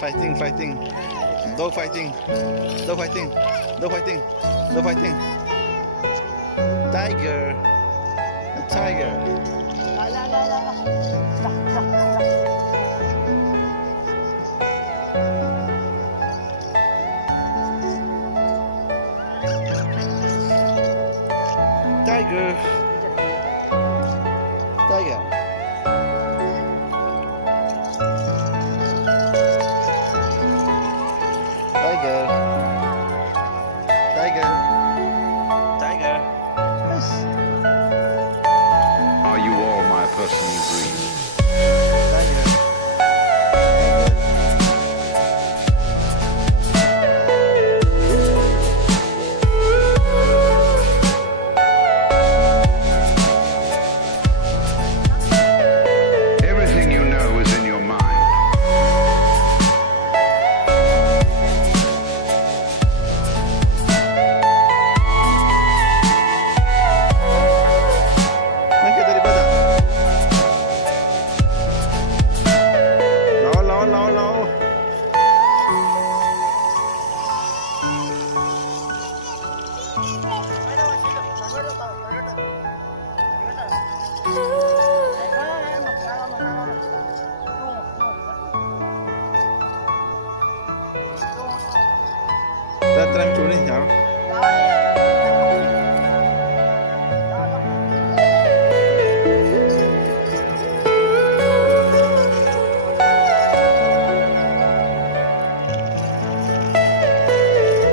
Fighting, fighting. Dog fighting. Dog fighting. Dog fighting. Dog fighting. Tiger. A tiger. Tiger. Tiger. Tiger. Tiger. Tiger. Yes. Are you all my personal dreams? Tiger. Everything you know is in your mind. Nangkit daripada. Lawan, lawan, lawan, lawan. Try mencuri, jangan.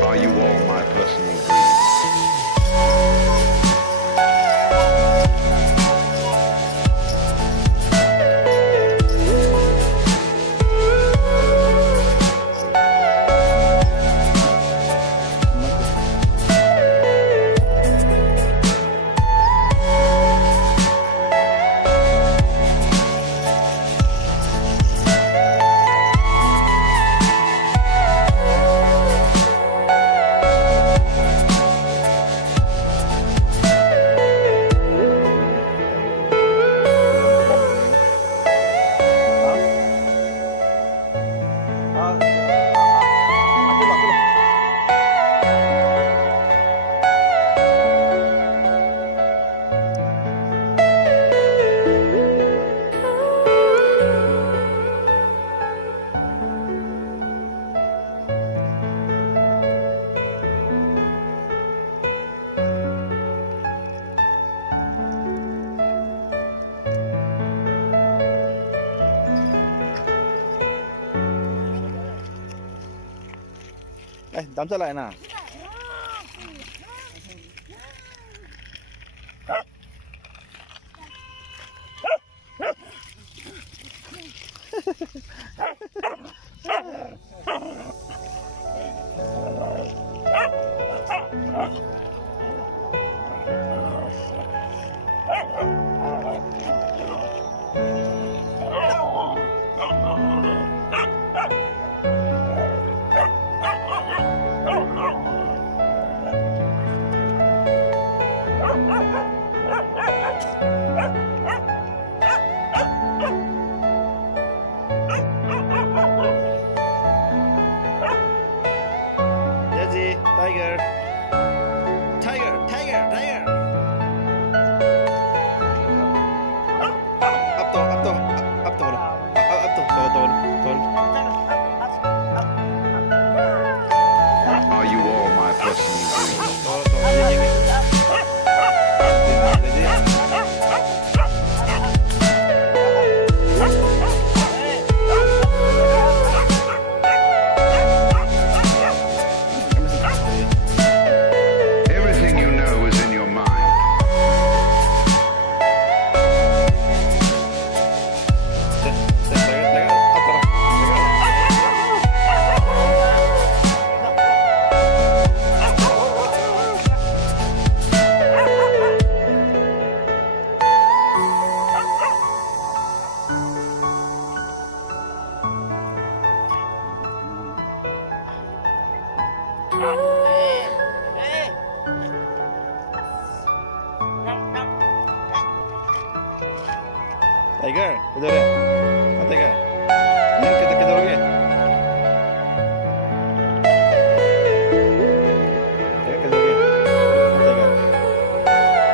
Are you all my personal dreams? Tắm trở lại nào. Daddy, tiger. Tiger, tiger, tiger. Up to, up to, up to, up to, tol. Are you all my personal dreams? Everything you know is in your mind. Tiger, udah deh. Tega. Yan, kita lagi. Tega, kita lagi. Tega.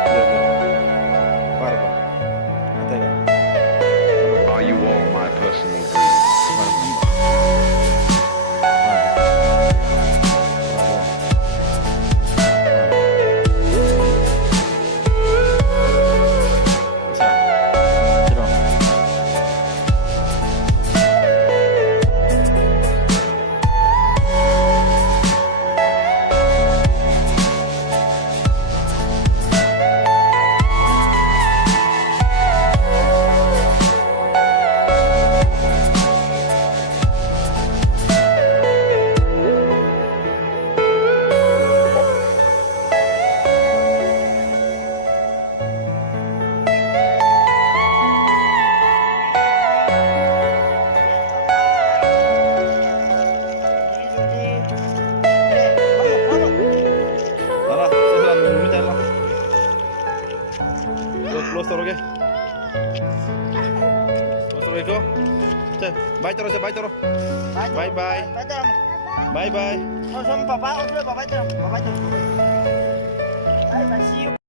Lagi. Barba. Tega. Are you all my personal dreams? Barba. Isa. Sino? Tara, susulan minta lah. Close terus ke. Close terus ko. Bye terus, bye terus. Bye bye. Bye bye. Sama papa, udah papa itu, papa itu. Bye bye, see you.